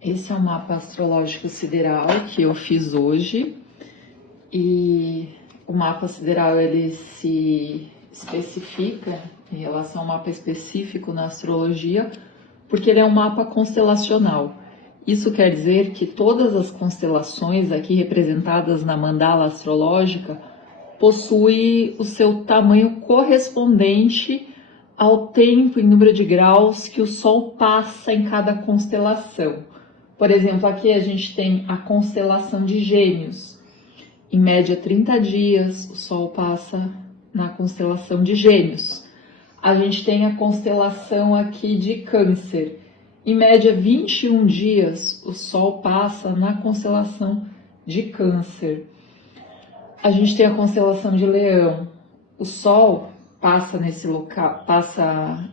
Esse é o mapa astrológico sideral que eu fiz hoje, e o mapa sideral ele se especifica em relação ao mapa específico na astrologia, porque ele é um mapa constelacional. Isso quer dizer que todas as constelações aqui representadas na mandala astrológica possuem o seu tamanho correspondente ao tempo e número de graus que o Sol passa em cada constelação. Por exemplo, aqui a gente tem a constelação de Gêmeos. Em média 30 dias o Sol passa na constelação de Gêmeos. A gente tem a constelação aqui de Câncer. Em média 21 dias o Sol passa na constelação de Câncer. A gente tem a constelação de Leão. O Sol passa nesse local, passa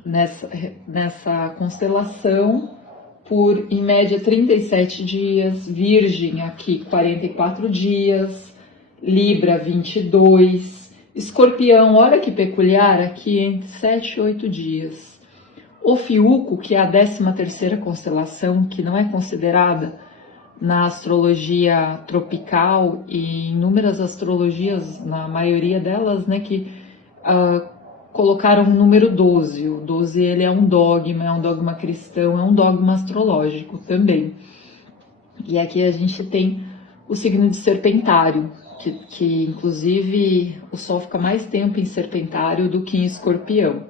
nessa constelação por, em média, 37 dias, Virgem aqui 44 dias, Libra 22, Escorpião, olha que peculiar, aqui entre 7 e 8 dias. Ofiuco, que é a 13ª constelação, que não é considerada na astrologia tropical e inúmeras astrologias, na maioria delas, né, que colocaram o número 12. O 12 ele é um dogma cristão, é um dogma astrológico também. E aqui a gente tem o signo de Serpentário, que inclusive o Sol fica mais tempo em Serpentário do que em Escorpião.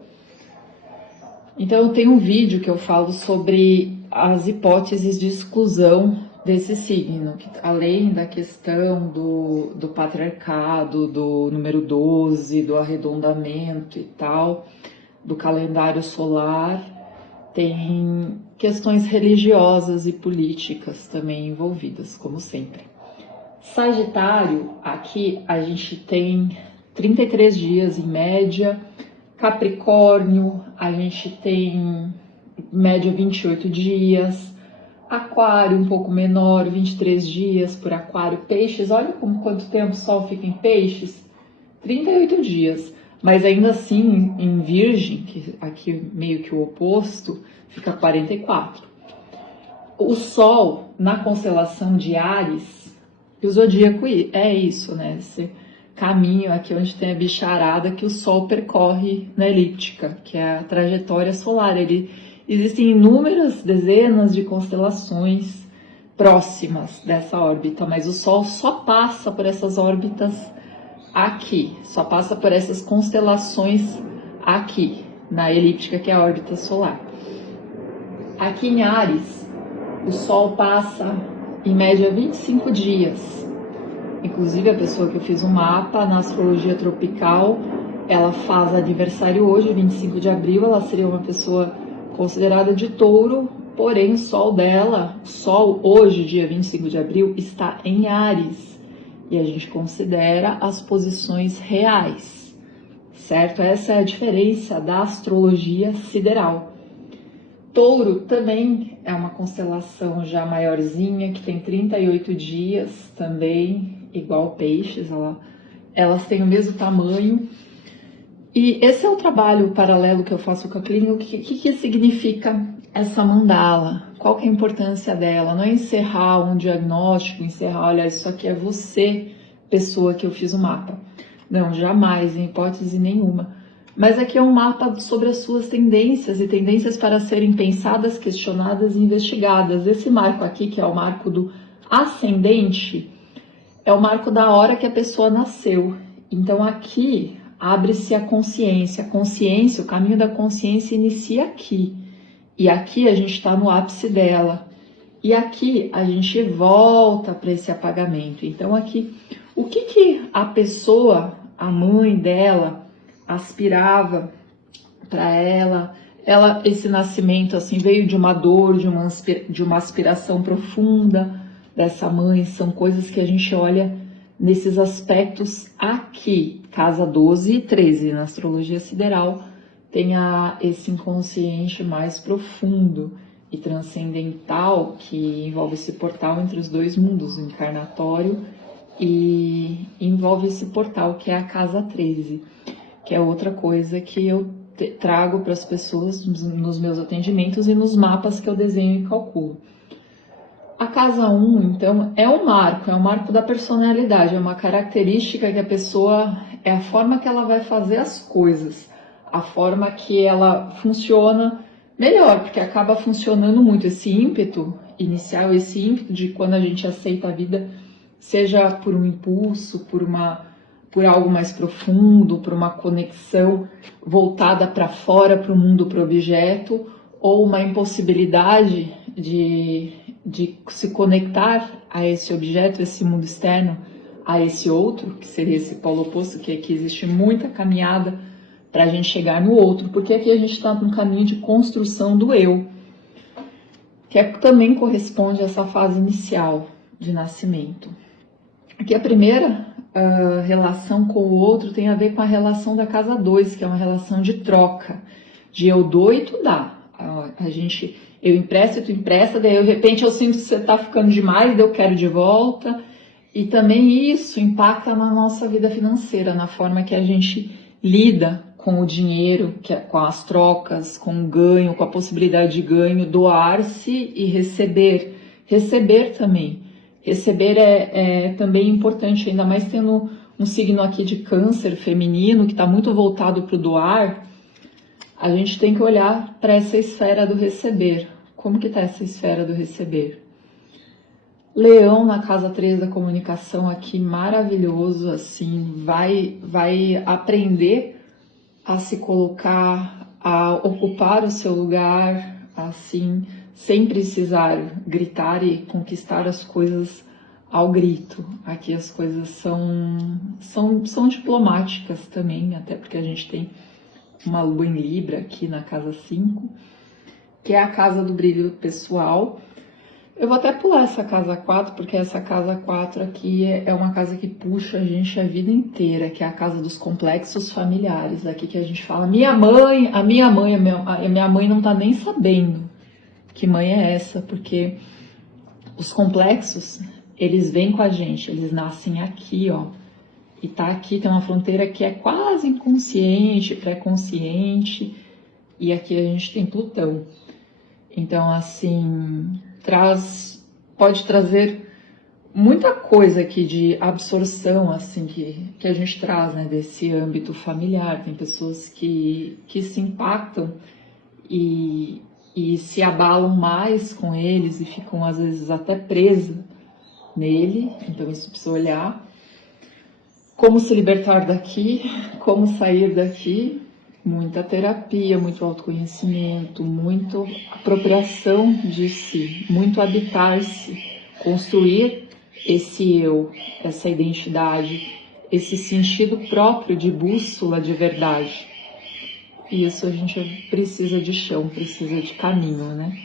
Então eu tenho um vídeo que eu falo sobre as hipóteses de exclusão desse signo, que além da questão do patriarcado, do número 12, do arredondamento e tal, do calendário solar, tem questões religiosas e políticas também envolvidas, como sempre. Sagitário, aqui a gente tem 33 dias em média. Capricórnio, a gente tem média 28 dias. Aquário um pouco menor, 23 dias por Aquário. Peixes, olha quanto tempo o Sol fica em Peixes, 38 dias. Mas ainda assim, em Virgem, que aqui meio que o oposto, fica 44. O Sol, na constelação de Áries, e o zodíaco é isso, né? Esse caminho aqui onde tem a bicharada que o Sol percorre na elíptica, que é a trajetória solar. Existem inúmeras dezenas de constelações próximas dessa órbita, mas o Sol só passa por essas órbitas aqui, só passa por essas constelações aqui, na elíptica, que é a órbita solar. Aqui em Áries, o Sol passa em média 25 dias. Inclusive a pessoa que eu fiz um mapa na astrologia tropical, ela faz aniversário hoje, 25 de abril, ela seria uma pessoa considerada de Touro, porém o Sol dela, o Sol hoje, dia 25 de abril, está em Áries, e a gente considera as posições reais, certo? Essa é a diferença da astrologia sideral. Touro também é uma constelação já maiorzinha, que tem 38 dias também, igual Peixes, elas têm o mesmo tamanho. E esse é o trabalho paralelo que eu faço com a clínica. O que significa essa mandala? Qual que é a importância dela? Não é encerrar um diagnóstico, olha, isso aqui é você, pessoa que eu fiz o mapa. Não, jamais, em hipótese nenhuma. Mas aqui é um mapa sobre as suas tendências e tendências para serem pensadas, questionadas e investigadas. Esse marco aqui, que é o marco do ascendente, é o marco da hora que a pessoa nasceu. Então aqui abre-se a consciência, o caminho da consciência inicia aqui. E aqui a gente está no ápice dela. E aqui a gente volta para esse apagamento. Então aqui, o que a pessoa, a mãe dela, aspirava para ela, esse nascimento assim veio de uma dor, de uma aspiração profunda dessa mãe. São coisas que a gente olha nesses aspectos aqui, casa 12 e 13, na astrologia sideral, tem esse inconsciente mais profundo e transcendental, que envolve esse portal entre os dois mundos, o encarnatório, e envolve esse portal que é a casa 13, que é outra coisa que eu trago para as pessoas nos meus atendimentos e nos mapas que eu desenho e calculo. A casa 1, então, é um marco da personalidade, é uma característica que a pessoa, é a forma que ela vai fazer as coisas, a forma que ela funciona melhor, porque acaba funcionando muito esse ímpeto inicial, esse ímpeto de quando a gente aceita a vida, seja por um impulso, por algo mais profundo, por uma conexão voltada para fora, para o mundo, para o objeto, ou uma impossibilidade de se conectar a esse objeto, esse mundo externo, a esse outro, que seria esse polo oposto, que aqui existe muita caminhada para a gente chegar no outro, porque aqui a gente está num caminho de construção do eu, que também corresponde a essa fase inicial de nascimento. Aqui a primeira relação com o outro tem a ver com a relação da casa 2, que é uma relação de troca, de eu dou e tu dá. Eu empresto e tu empresta, daí de repente eu sinto que você está ficando demais, daí eu quero de volta. E também isso impacta na nossa vida financeira, na forma que a gente lida com o dinheiro, com as trocas, com o ganho, com a possibilidade de ganho, doar-se e receber. Receber também. Receber é também importante, ainda mais tendo um signo aqui de câncer feminino, que está muito voltado para o doar. A gente tem que olhar para essa esfera do receber. Como que está essa esfera do receber? Leão na casa 3 da comunicação aqui, maravilhoso, assim, vai aprender a se colocar, a ocupar o seu lugar, assim, sem precisar gritar e conquistar as coisas ao grito. Aqui as coisas são diplomáticas também, até porque a gente tem uma lua em Libra aqui na casa 5, que é a casa do brilho pessoal. Eu vou até pular essa casa 4, porque essa casa 4 aqui é uma casa que puxa a gente a vida inteira, que é a casa dos complexos familiares. Aqui que a gente fala, a minha mãe não tá nem sabendo que mãe é essa, porque os complexos, eles vêm com a gente, eles nascem aqui, ó. E tá aqui, tem uma fronteira que é quase inconsciente, pré-consciente, e aqui a gente tem Plutão. Então, assim, pode trazer muita coisa aqui de absorção, assim, que a gente traz, né, desse âmbito familiar. Tem pessoas que se impactam e se abalam mais com eles e ficam, às vezes, até presas nele. Então, isso precisa olhar. Como se libertar daqui, como sair daqui. Muita terapia, muito autoconhecimento, muito apropriação de si, muito habitar-se, construir esse eu, essa identidade, esse sentido próprio de bússola de verdade. E isso a gente precisa de chão, precisa de caminho, né?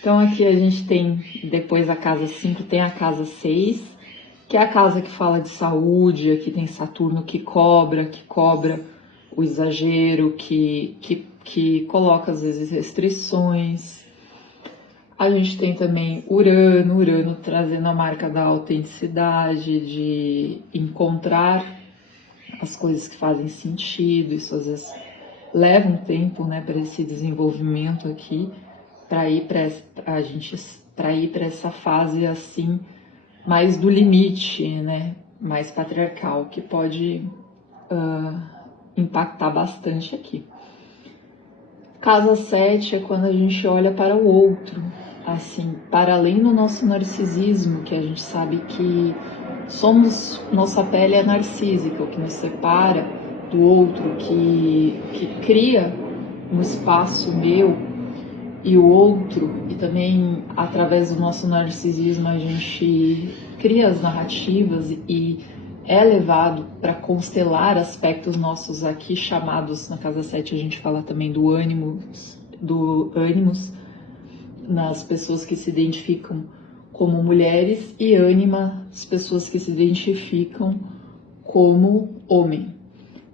Então aqui a gente tem, depois da casa 5, tem a casa 6, que é a casa que fala de saúde. Aqui tem Saturno que cobra o exagero, que coloca às vezes restrições. A gente tem também Urano trazendo a marca da autenticidade, de encontrar as coisas que fazem sentido. Isso às vezes leva um tempo, né, para esse desenvolvimento aqui, para ir para essa fase assim mais do limite, né, mais patriarcal, que pode impactar bastante aqui. Casa 7 é quando a gente olha para o outro, assim, para além do nosso narcisismo, que a gente sabe que nossa pele é narcísica, o que nos separa do outro, que cria um espaço meu e o outro, e também através do nosso narcisismo a gente cria as narrativas e é levado para constelar aspectos nossos aqui chamados, na casa 7 a gente fala também do ânimos, nas pessoas que se identificam como mulheres, e ânima, as pessoas que se identificam como homem.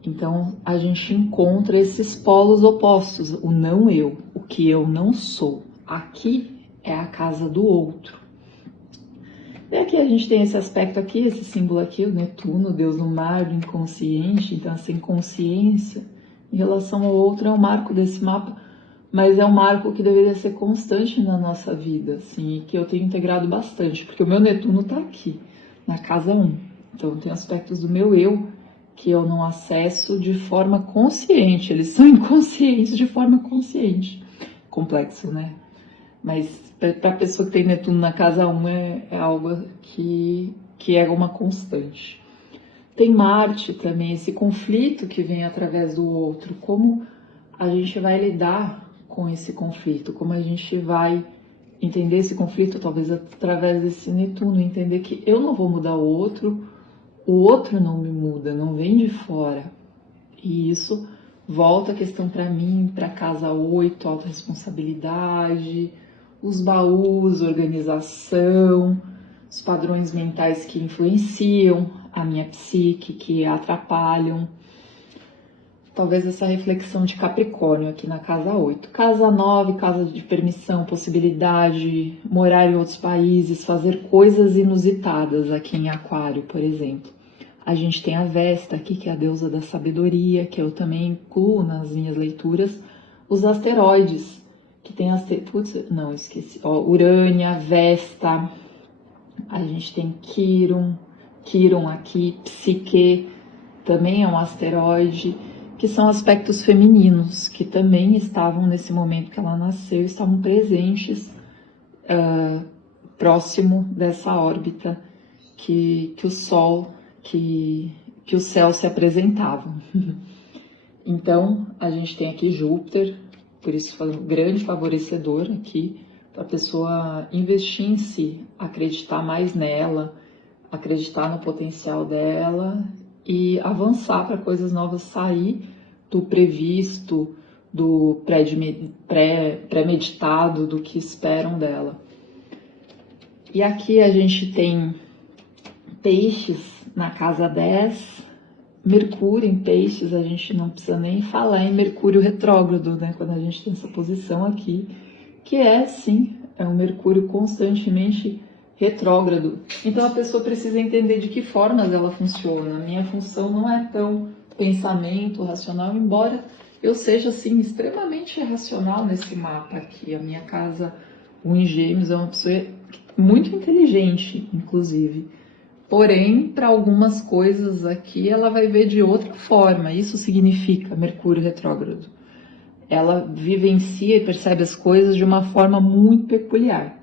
Então a gente encontra esses polos opostos, o não eu, o que eu não sou. Aqui é a casa do outro. E aqui a gente tem esse aspecto aqui, esse símbolo aqui, o Netuno, Deus no mar, do inconsciente. Então essa inconsciência em relação ao outro é o marco desse mapa mas é um marco que deveria ser constante na nossa vida, assim, e que eu tenho integrado bastante, porque o meu Netuno está aqui, na casa 1. Então tem aspectos do meu eu que eu não acesso de forma consciente, eles são inconscientes de forma consciente. Complexo, né? Mas para a pessoa que tem Netuno na casa 1 é algo que é uma constante. Tem Marte também, esse conflito que vem através do outro, como a gente vai lidar com esse conflito, como a gente vai entender esse conflito, talvez através desse Netuno, entender que eu não vou mudar o outro não me muda, não vem de fora. E isso volta a questão para mim, para casa 8, autorresponsabilidade, os baús, organização, os padrões mentais que influenciam a minha psique, que atrapalham. Talvez essa reflexão de Capricórnio aqui na casa 8. Casa 9, casa de permissão, possibilidade, morar em outros países, fazer coisas inusitadas aqui em Aquário, por exemplo. A gente tem a Vesta aqui, que é a deusa da sabedoria, que eu também incluo nas minhas leituras. Os asteroides, que tem Urânia, Vesta, a gente tem Quiron aqui, Psique, também é um asteroide, que são aspectos femininos, que também estavam nesse momento que ela nasceu, estavam presentes próximo dessa órbita que o Sol, que o céu se apresentavam. Então, a gente tem aqui Júpiter, por isso foi um grande favorecedor aqui, para a pessoa investir em si, acreditar mais nela, acreditar no potencial dela e avançar para coisas novas, sair do previsto, do pré-meditado, do que esperam dela. E aqui a gente tem Peixes na casa 10, Mercúrio em Peixes, a gente não precisa nem falar em Mercúrio retrógrado, né? Quando a gente tem essa posição aqui, que é, sim, é um Mercúrio constantemente retrógrado. Então a pessoa precisa entender de que formas ela funciona. A minha função não é tão pensamento racional, embora eu seja, assim, extremamente racional nesse mapa aqui. A minha casa 1 em Gêmeos é uma pessoa muito inteligente, inclusive. Porém, para algumas coisas aqui, ela vai ver de outra forma. Isso significa Mercúrio retrógrado. Ela vivencia e percebe as coisas de uma forma muito peculiar.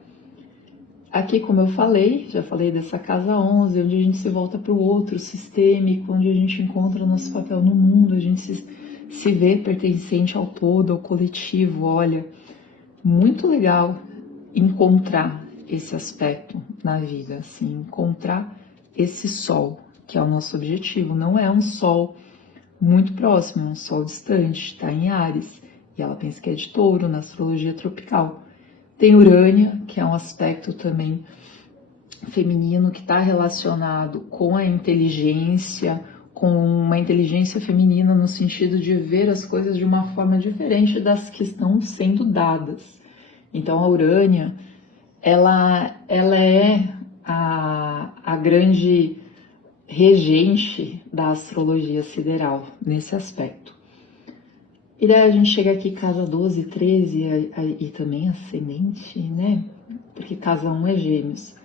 Aqui, como eu falei, já falei dessa casa 11, onde a gente se volta para o outro sistêmico, onde a gente encontra nosso papel no mundo, a gente se vê pertencente ao todo, ao coletivo. Olha, muito legal encontrar esse aspecto na vida, assim, encontrar esse sol, que é o nosso objetivo. Não é um sol muito próximo, é um sol distante, está em Áries, e ela pensa que é de Touro, na astrologia tropical. Tem Urânia, que é um aspecto também feminino, que está relacionado com a inteligência, com uma inteligência feminina no sentido de ver as coisas de uma forma diferente das que estão sendo dadas. Então a Urânia, ela é a grande regente da astrologia sideral nesse aspecto. E daí a gente chega aqui casa 12, 13 e também ascendente, né? Porque casa 1 é Gêmeos.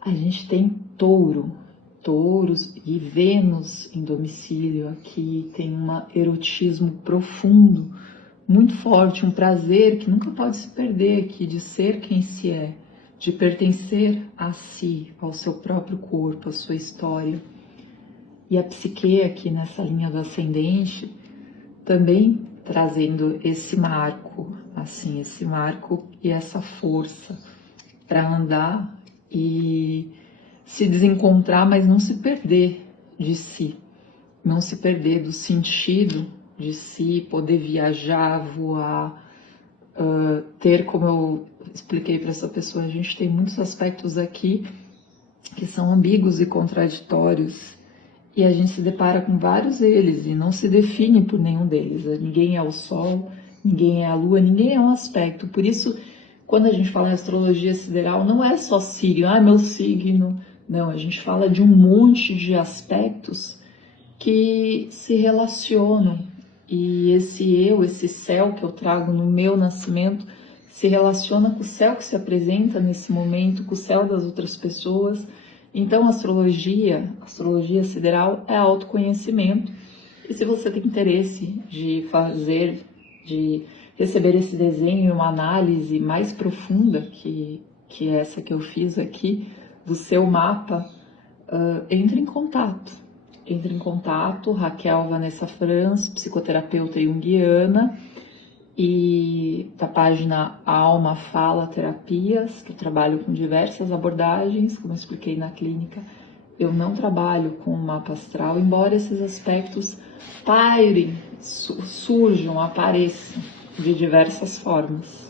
A gente tem touros e Vênus em domicílio aqui, tem um erotismo profundo, muito forte, um prazer que nunca pode se perder aqui de ser quem se é, de pertencer a si, ao seu próprio corpo, à sua história. E a psique aqui nessa linha do ascendente também trazendo esse marco, assim, esse marco e essa força para andar e se desencontrar, mas não se perder de si, não se perder do sentido de si, poder viajar, voar, ter, como eu expliquei para essa pessoa, a gente tem muitos aspectos aqui que são ambíguos e contraditórios, e a gente se depara com vários deles e não se define por nenhum deles. Ninguém é o Sol, ninguém é a Lua, ninguém é um aspecto. Por isso, quando a gente fala em astrologia sideral, não é só signo, meu signo. Não, a gente fala de um monte de aspectos que se relacionam e esse eu, esse céu que eu trago no meu nascimento, se relaciona com o céu que se apresenta nesse momento, com o céu das outras pessoas. Então, a astrologia sideral é autoconhecimento. E se você tem interesse de receber esse desenho e uma análise mais profunda, que essa que eu fiz aqui, do seu mapa, entre em contato. Entre em contato, Raquel Vanessa Franz, psicoterapeuta junguiana, e da página Alma Fala Terapias, que eu trabalho com diversas abordagens, como eu expliquei na clínica. Eu não trabalho com o mapa astral, embora esses aspectos pairem, surjam, apareçam de diversas formas.